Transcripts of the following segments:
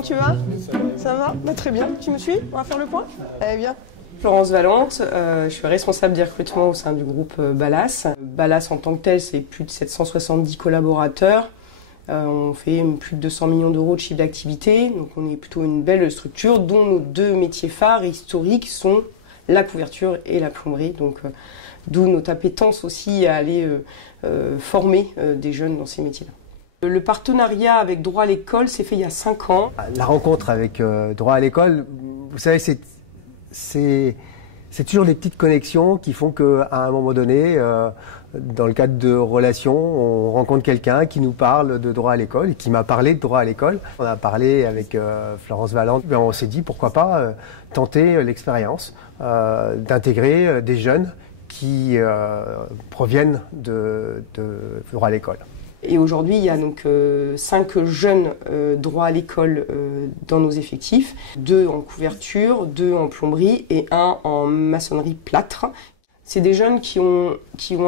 comment tu vas? Ça va? Bah, très bien. Tu me suis? On va faire le point? Eh bien. Florence Valente, je suis responsable des recrutements au sein du groupe Ballas. Ballas en tant que tel, c'est plus de 770 collaborateurs. On fait plus de 200 millions d'euros de chiffre d'activité. Donc on est plutôt une belle structure dont nos deux métiers phares historiques sont la couverture et la plomberie. Donc d'où notre appétence aussi à aller former des jeunes dans ces métiers-là. Le partenariat avec Droit à l'école s'est fait il y a 5 ans. La rencontre avec Droit à l'école, vous savez, c'est toujours les petites connexions qui font qu'à un moment donné, dans le cadre de relations, on rencontre quelqu'un qui nous parle de droit à l'école et qui m'a parlé de droit à l'école. On a parlé avec Florence Valente, on s'est dit pourquoi pas tenter l'expérience d'intégrer des jeunes qui proviennent de droit à l'école. Et aujourd'hui, il y a donc 5 jeunes droit à l'école dans nos effectifs, 2 en couverture, 2 en plomberie et 1 en maçonnerie plâtre. C'est des jeunes qui ont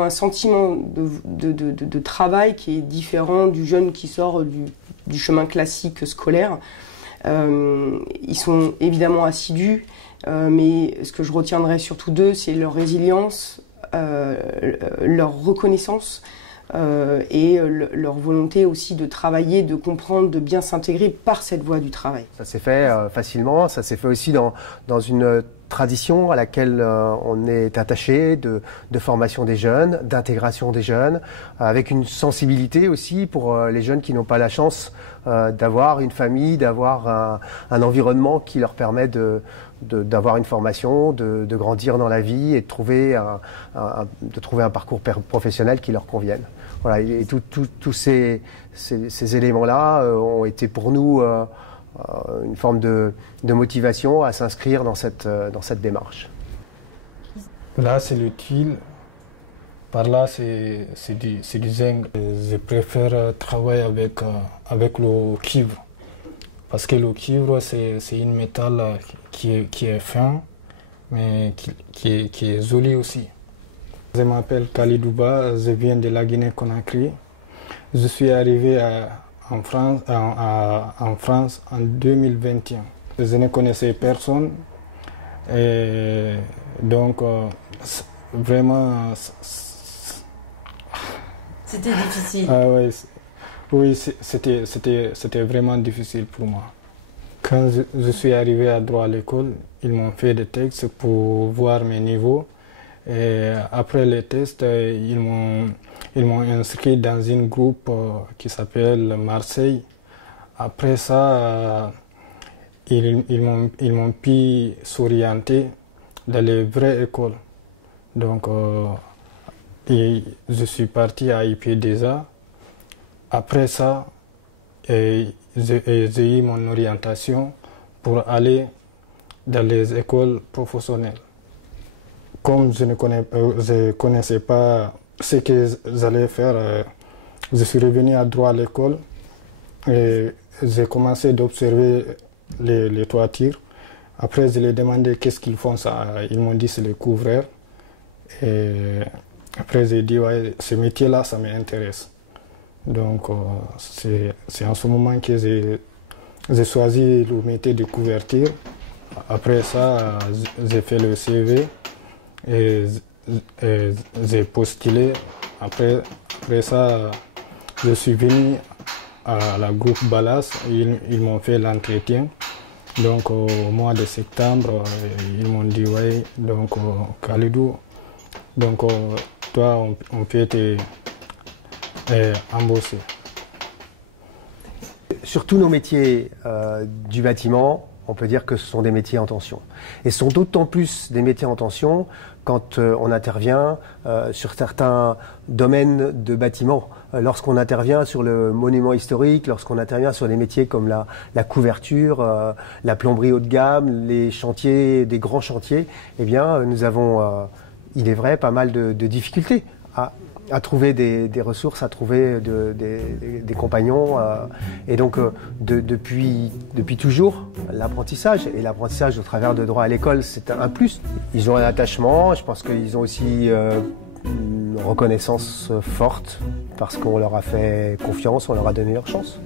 un sentiment de travail qui est différent du jeune qui sort du chemin classique scolaire. Ils sont évidemment assidus, mais ce que je retiendrai surtout d'eux, c'est leur résilience, leur reconnaissance, et leur volonté aussi de travailler, de comprendre, de bien s'intégrer par cette voie du travail. Ça s'est fait facilement, ça s'est fait aussi dans une tradition à laquelle on est attaché, de formation des jeunes, d'intégration des jeunes, avec une sensibilité aussi pour les jeunes qui n'ont pas la chance d'avoir une famille, d'avoir un environnement qui leur permet d'avoir une formation, de grandir dans la vie et de trouver un parcours professionnel qui leur convienne. Voilà, et tous ces éléments-là ont été pour nous une forme de motivation à s'inscrire dans cette démarche. Là, c'est l'utile. Par là, c'est du zinc. Je préfère travailler avec le cuivre. Parce que le cuivre, c'est une métal qui est fin, mais qui est joli aussi. Je m'appelle Khalidouba, je viens de la Guinée-Conakry. Je suis arrivé en France en 2021. Je ne connaissais personne et donc vraiment... C'était difficile. Oui, c'était vraiment difficile pour moi. Quand je suis arrivé à droit à l'école, ils m'ont fait des textes pour voir mes niveaux. Et après les tests, ils m'ont inscrit dans un groupe qui s'appelle Marseille. Après ça, ils m'ont pu s'orienter dans les vraies écoles. Donc, je suis parti à IPDESA. Après ça, j'ai eu mon orientation pour aller dans les écoles professionnelles. Comme je ne connaissais pas ce que j'allais faire, je suis revenu à droit à l'école et j'ai commencé d'observer les toitures. Après, je leur ai demandé qu'est-ce qu'ils font ça. Ils m'ont dit c'est les couvreurs. Et après, j'ai dit ouais, ce métier-là, ça m'intéresse. Donc, c'est en ce moment que j'ai choisi le métier de couverture. Après ça, j'ai fait le CV. Et j'ai postulé. Après ça, je suis venu à la groupe Ballas. Ils m'ont fait l'entretien. Donc au mois de septembre, ils m'ont dit ouais, donc Khalidou, donc toi on peut te embaucher. Sur tous nos métiers du bâtiment, on peut dire que ce sont des métiers en tension. Et ce sont d'autant plus des métiers en tension quand on intervient sur certains domaines de bâtiments. Lorsqu'on intervient sur le monument historique, lorsqu'on intervient sur des métiers comme la couverture, la plomberie haut de gamme, les chantiers, des grands chantiers, eh bien, nous avons, il est vrai, pas mal de difficultés à trouver des ressources, à trouver des compagnons. Et donc, depuis toujours, l'apprentissage, et l'apprentissage au travers de droit à l'école, c'est un plus. Ils ont un attachement, je pense qu'ils ont aussi une reconnaissance forte, parce qu'on leur a fait confiance, on leur a donné leur chance.